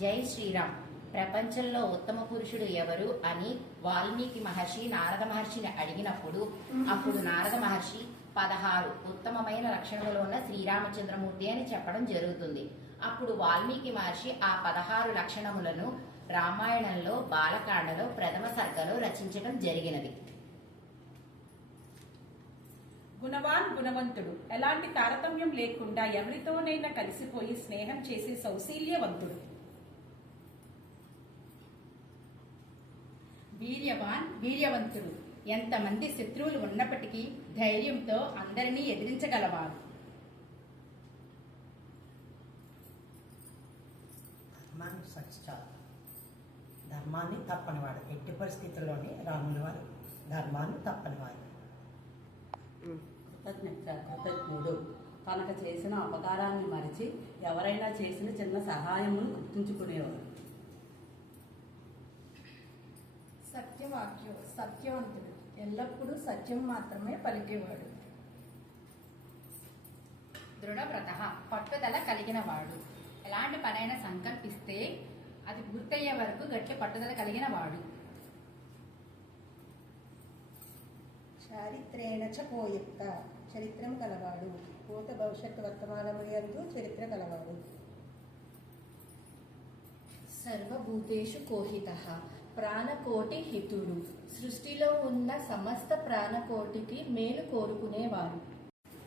జై శ్రీరామ్. ప్రపంచంలో ఉత్తమ పురుషుడు ఎవరు అని వాల్మీకి మహర్షి నారద మహర్షిని అడిగినప్పుడు అప్పుడు నారద మహర్షి పదహారు ఉత్తమమైన లక్షణములు ఉన్న శ్రీరామచంద్రమూర్తి అని చెప్పడం జరుగుతుంది. అప్పుడు వాల్మీకి మహర్షి ఆ పదహారు లక్షణములను రామాయణంలో బాలకాండలో ప్రథమ సర్గలో రచించడం జరిగినది. గుణవాన్ గుణవంతుడు. ఎలాంటి తారతమ్యం లేకుండా ఎవరితోనైనా కలిసిపోయి స్నేహం చేసే సౌశీల్యవంతుడు. వీర్యవాన్ వీర్యవంతుడు. ఎంతమంది శత్రువులు ఉన్నప్పటికీ ధైర్యంతో అందరినీ ఎదిరించగలవాడు. ధర్మాన్ని సత్యచాలు ధర్మాన్ని తప్పనివాడు. ఎట్టి పరిస్థితుల్లోనే రాముల వారు ధర్మాన్ని తప్పనివాడు కృతజ్ఞత కృతజ్ఞుడు. తనకు చేసిన అపకారాన్ని మరిచి ఎవరైనా చేసిన చిన్న సహాయమును గుర్తుంచుకునేవాడు. సత్యవాక్యు సత్యవంతుడు. ఎల్లప్పుడూ సత్యం మాత్రమే పలికేవాడు. దృఢవ్రత పట్టుదల కలిగిన వాడు ఎలాంటి పనైనా సంకల్పిస్తే అది పూర్తయ్యే వరకు గట్టి పట్టుదల కలిగిన వాడు చారిత్రేణ చ కోయుక్త చరిత్రం కలవాడు. భూత భవిష్యత్తు వర్తమానములందు చరిత్ర కలవాడు. సర్వభూతేషు కోహిత ప్రాణకోటి హితుడు. సృష్టిలో ఉన్న సమస్త ప్రాణకోటికి మేలు కోరుకునేవారు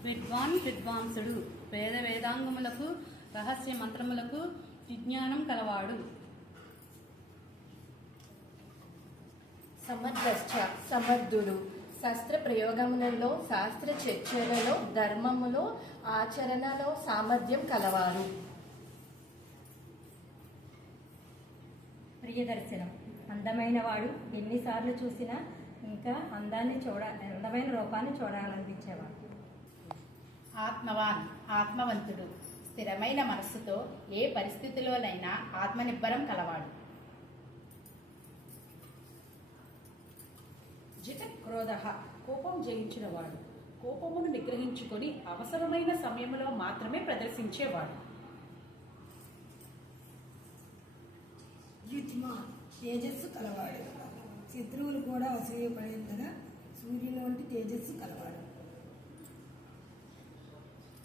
విద్వాన్ విద్వాంసుడు వేద వేదాంగములకు రహస్య మంత్రములకు విజ్ఞానం కలవాడు. సమర్థశ్చ సమర్థుడు. శస్త్ర ప్రయోగములలో శాస్త్ర చర్చలలో ధర్మములో ఆచరణలో సామర్థ్యం కలవారు ప్రియదర్శనం అందమైన వాడు ఎన్నిసార్లు చూసినా ఇంకా అందాన్ని చూడ అందమైన రూపాన్ని చూడాలనిపించేవాడు. ఆత్మవాన్ ఆత్మవంతుడు స్థిరమైన మనస్సుతో ఏ పరిస్థితిలోనైనా ఆత్మనిబ్బరం కలవాడు. జిత క్రోధ కోపం జయించినవాడు. కోపమును నిగ్రహించుకొని అవసరమైన సమయంలో మాత్రమే ప్రదర్శించేవాడు. యుతిమా తేజస్సు కలవాడు. శత్రువులు కూడా అసూయపడేంతగా సూర్యుని వంటి తేజస్సు కలవాడు.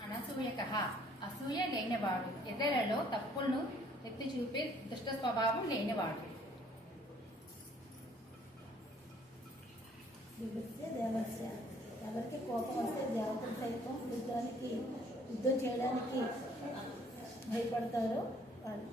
అనసూయక అసూయ లేనివాడు. ఇతరులలో తప్పులను ఎత్తి చూపే దుష్ట స్వభావం లేనివాడు. దేవస్య ఎవరికి కోపం వస్తే దేవతలు సైతం యుద్ధానికి యుద్ధం చేయడానికి భయపడతారో వాళ్ళు జై శ్రీరామ్ జై శ్రీరామ్